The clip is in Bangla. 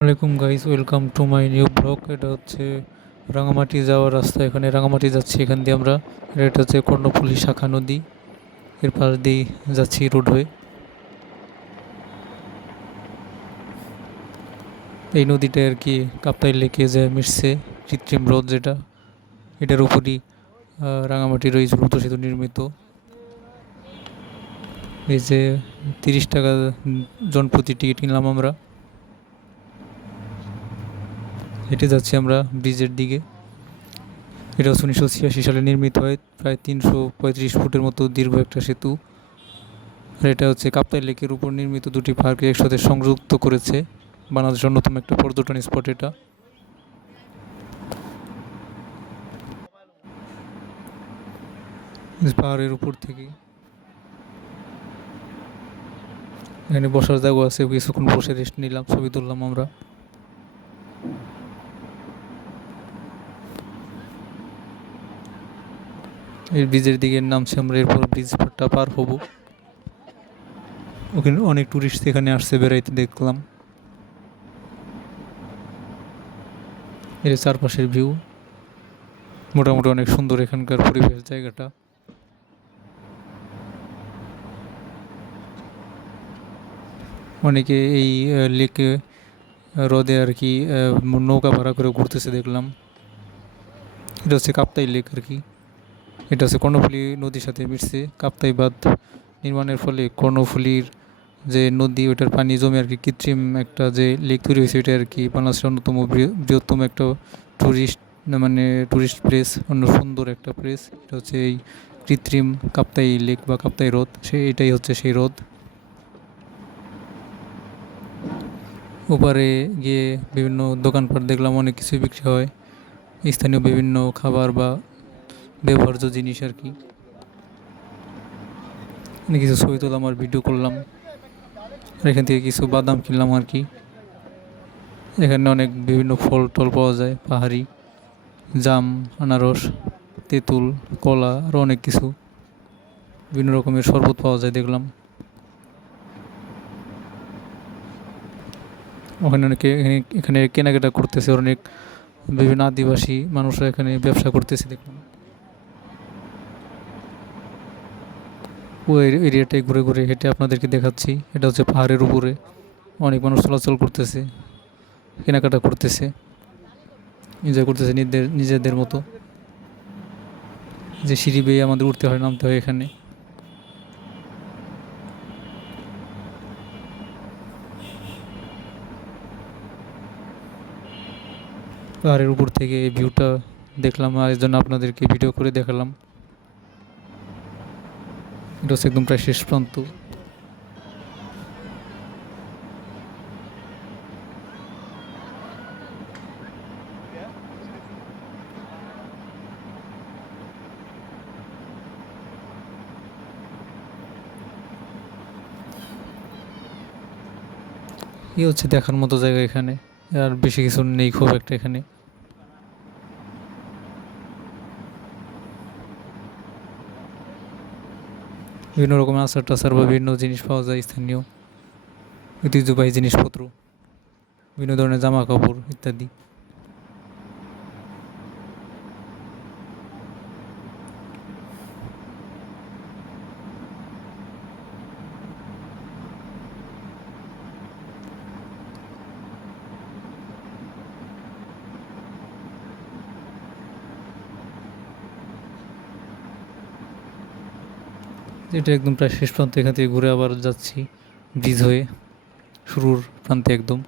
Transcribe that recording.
আসসালামাইকুম guys, welcome to my new blog. এটা হচ্ছে রাঙামাটি যাওয়ার রাস্তা। এখানে রাঙামাটি যাচ্ছি, এখান দিয়ে আমরা। এটা হচ্ছে কর্ণফুলী শাখা নদী, এর পাশ দিয়ে যাচ্ছি রোড হয়ে। এই নদীটা আর কি কাপ্তাই লেকে যায় মিশছে, কৃত্রিম হ্রদ যেটা, এটার উপরই রাঙামাটির ওই ঝুলন্ত সেতু নির্মিত। এই যে 30 টাকা জন প্রতি টিকিট কিনলাম আমরা, হেঁটে যাচ্ছি আমরা ব্রিজের দিকে। এটা 1986 সালে নির্মিত হয়, প্রায় 335 ফুটের মতো দীর্ঘ একটা সেতু। আর এটা হচ্ছে কাপ্তাই লেকের উপর নির্মিত দুটি পার্কে একসাথে সংযুক্ত করেছে। বাংলাদেশের অন্যতম একটা পর্যটন স্পট এটা। পাহাড়ের উপর থেকে এখানে বসার জায়গা আছে, কিছুক্ষণ বসে রেস্ট নিলাম, ছবি তুললাম আমরা। এই ব্রিজের দিকে নামছি আমরা, এরপর ব্রিজটা পার হব। ওখানে অনেক টুরিস্ট এখানে আসছে বেড়াইতে, দেখলাম। এর চারপাশের ভিউ মোটামুটি অনেক সুন্দর, এখানকার পরিবেশ, জায়গাটা। অনেকে এই লেকে, হ্রদে আর কি নৌকা ভাড়া করে ঘুরতেছে দেখলাম। এটা হচ্ছে কাপ্তাই লেক আর কি। এটা হচ্ছে কর্ণফুলী নদীর সাথে মিশছে। কাপ্তাই বাঁধ নির্মাণের ফলে কর্ণফুলীর যে নদী, ওটার পানি জমে আর কি কৃত্রিম একটা যে লেক তৈরি হয়েছে, এটা আর কি বাংলাদেশের অন্যতম বৃহত্তম একটা টুরিস্ট, মানে টুরিস্ট প্লেস, অন্য সুন্দর একটা প্লেস। এটা হচ্ছে এই কৃত্রিম কাপ্তাই লেক বা কাপ্তাই হ্রদ, এটাই হচ্ছে সেই হ্রদ। ওপারে গিয়ে বিভিন্ন দোকানপাট দেখলাম, অনেক কিছু বিক্রি হয়, স্থানীয় বিভিন্ন খাবার বা ব্যবহার্য জিনিস আর কি। অনেক কিছু ছবি তুললাম আর ভিডিও করলাম। আর এখান থেকে কিছু বাদাম কিনলাম আর কি। এখানে অনেক বিভিন্ন ফল টল পাওয়া যায়, পাহাড়ি জাম, আনারস, তেঁতুল, কলা, আরও অনেক কিছু, বিভিন্ন রকমের শরবত পাওয়া যায় দেখলাম। ওখানে অনেকে এখানে কেনাকাটা করতেছে, অনেক বিভিন্ন আদিবাসী মানুষরা এখানে ব্যবসা করতেছে দেখলাম। ওই এরিয়াটাই ঘুরে ঘুরে হেঁটে আপনাদেরকে দেখাচ্ছি। এটা হচ্ছে পাহাড়ের উপরে, অনেক মানুষ চলাচল করতেছে, কেনাকাটা করতেছে, এনজয় করতেছে নিজেদের মতো। যে সিঁড়ি বেয়ে আমাদের উঠতে হয়, নামতে হয় এখানে। পাহাড়ের উপর থেকে এই ভিউটা দেখলাম, আর এর জন্য আপনাদেরকে ভিডিও করে দেখালাম। এটা হচ্ছে একদম প্রায় শেষ প্রান্ত। এই হচ্ছে দেখার মতো জায়গা এখানে, আর বেশি কিছু নেই খুব একটা এখানে। বিভিন্ন রকমের আচার টাচার বা বিভিন্ন জিনিস পাওয়া যায়, স্থানীয় ঐতিহ্যবাহী জিনিসপত্র, বিভিন্ন ধরনের জামা কাপড় ইত্যাদি। এটা একদম প্রায় শেষ প্রান্তে, এখান থেকে ঘুরে আবার যাচ্ছি ব্রিজ হয়ে শুরুর প্রান্তে একদম।